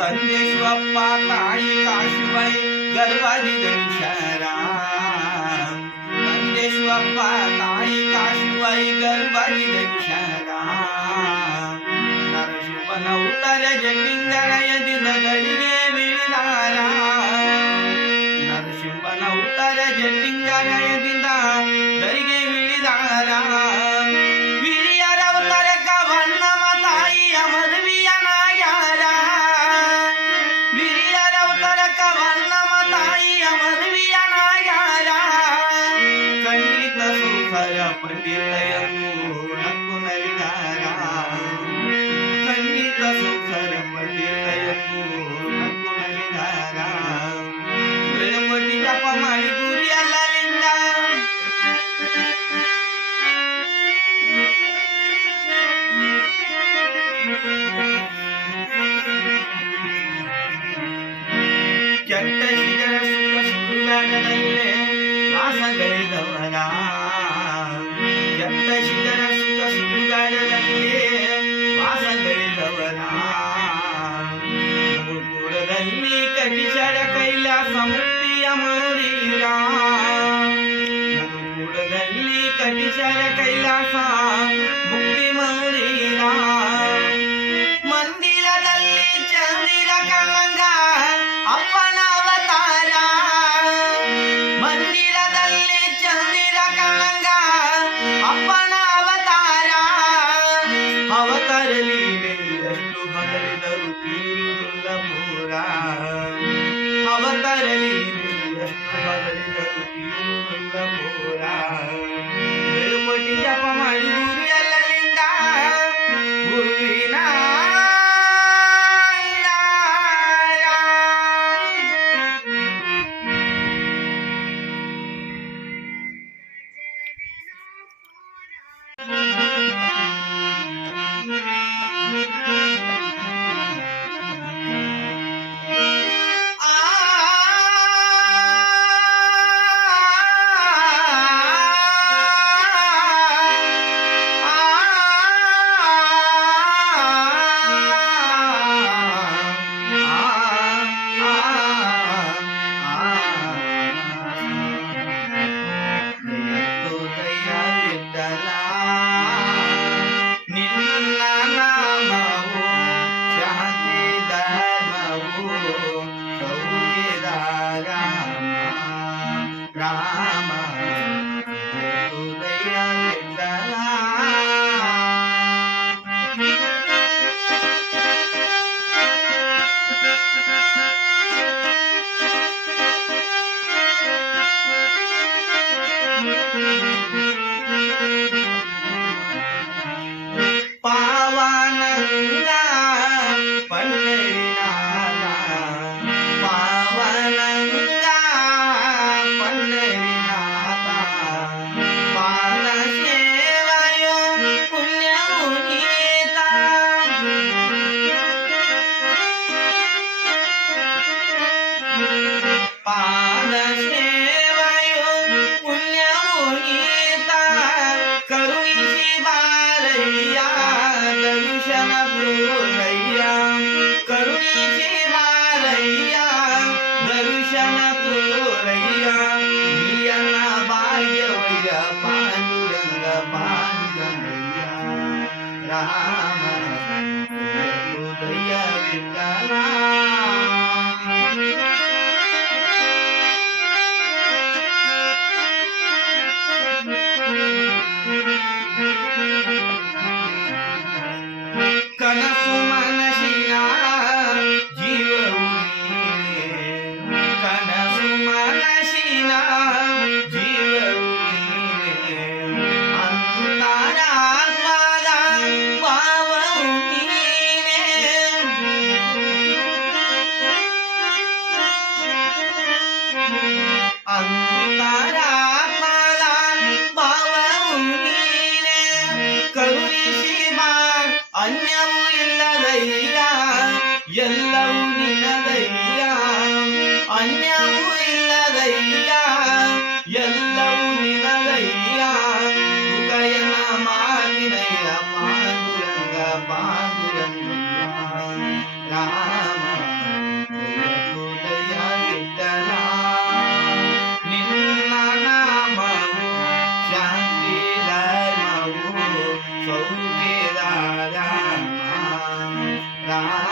தந்தை சிவப்பா தாயி காசு வை Gervanig decharan रहा राम